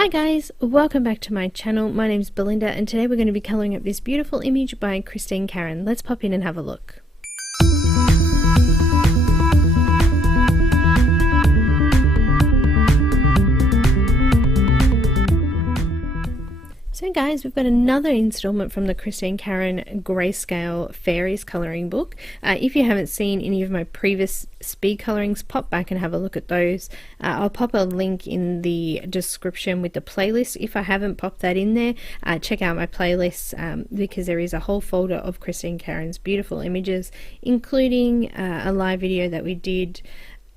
Hi guys, welcome back to my channel. My name's Belinda and today we're going to be colouring up this beautiful image by Christine Karron. Let's pop in and have a look. So guys, we've got another installment from the Christine Karron Greyscale Fairies Coloring Book. If you haven't seen any of my previous speed colorings, pop back and have a look at those. I'll pop a link in the description with the playlist. If I haven't popped that in there, check out my playlists because there is a whole folder of Christine Karron's beautiful images, including a live video that we did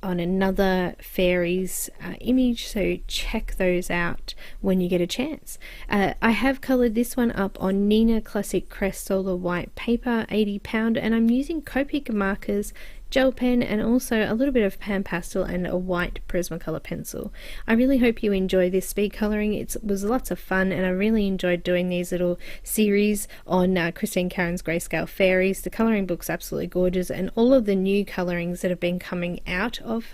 on another fairies image, so check those out when you get a chance. I have coloured this one up on Neenah Classic Crest Solar White paper, 80 pound, and I'm using Copic markers, gel pen, and also a little bit of PanPastel and a white Prismacolor pencil. I really hope you enjoy this speed colouring. It was lots of fun and I really enjoyed doing these little series on Christine Karron's Greyscale Fairies. The colouring book's absolutely gorgeous, and all of the new colourings that have been coming out of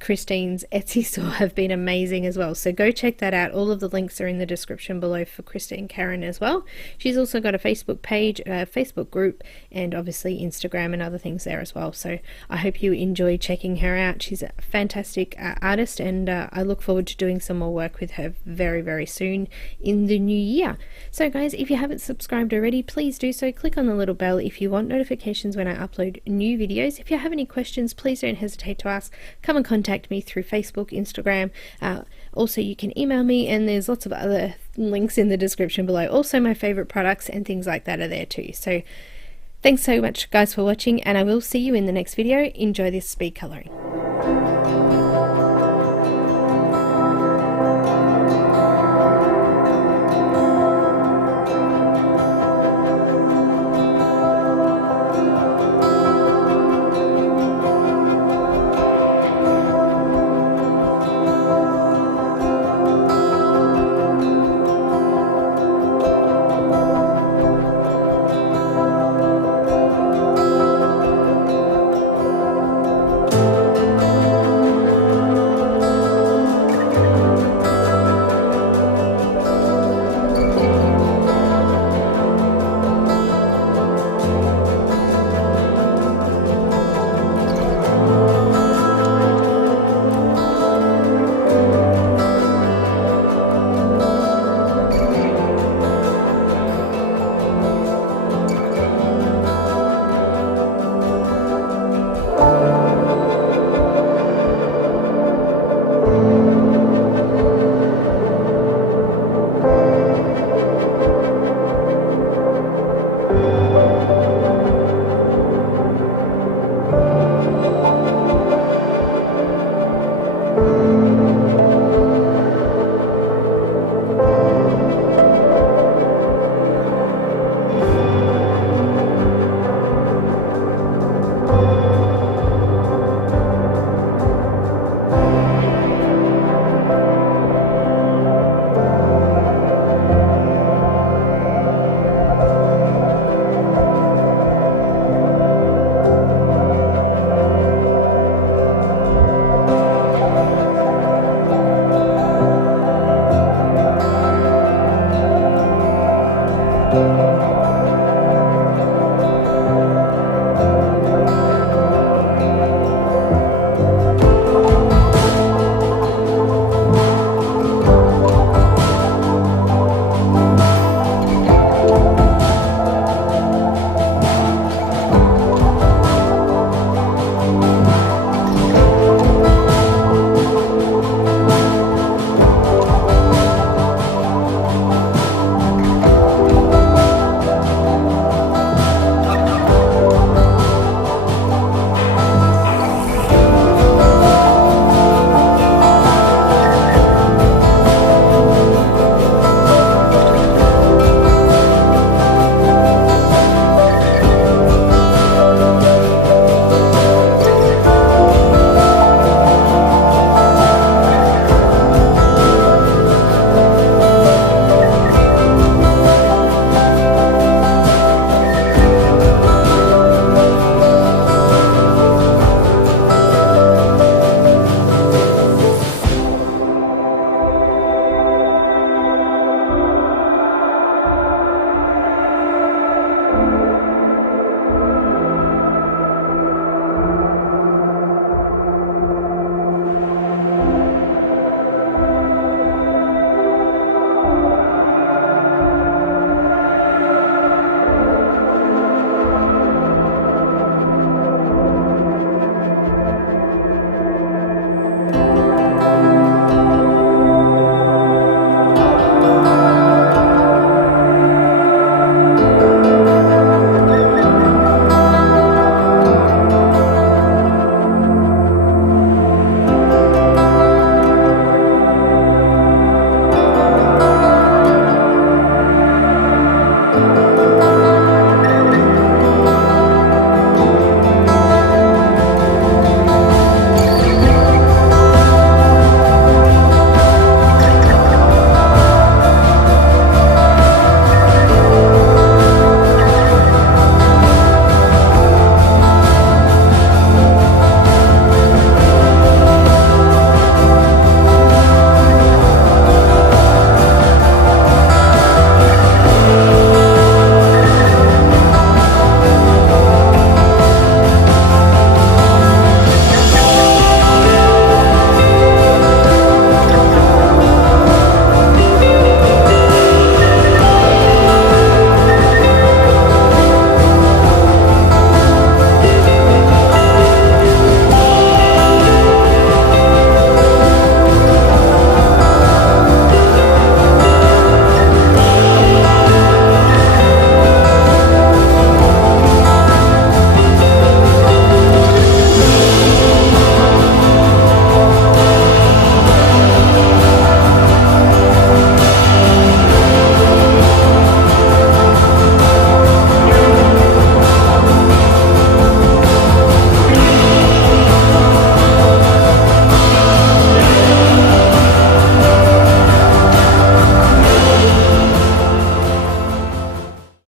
Christine's Etsy store have been amazing as well, so go check that out. All of the links are in the description below for Christine Karron as well. She's also got a Facebook page, a Facebook group, and obviously Instagram and other things there as well, so I hope you enjoy checking her out. She's a fantastic artist, and I look forward to doing some more work with her very soon in the new year. So guys, if you haven't subscribed already, please do so. Click on the little bell if you want notifications when I upload new videos. If you have any questions, please don't hesitate to ask. Come and contact me through Facebook, Instagram. Also, you can email me, and there's lots of other links in the description below. Also, my favorite products and things like that are there too. So thanks so much guys for watching, and I will see you in the next video. Enjoy this speed coloring.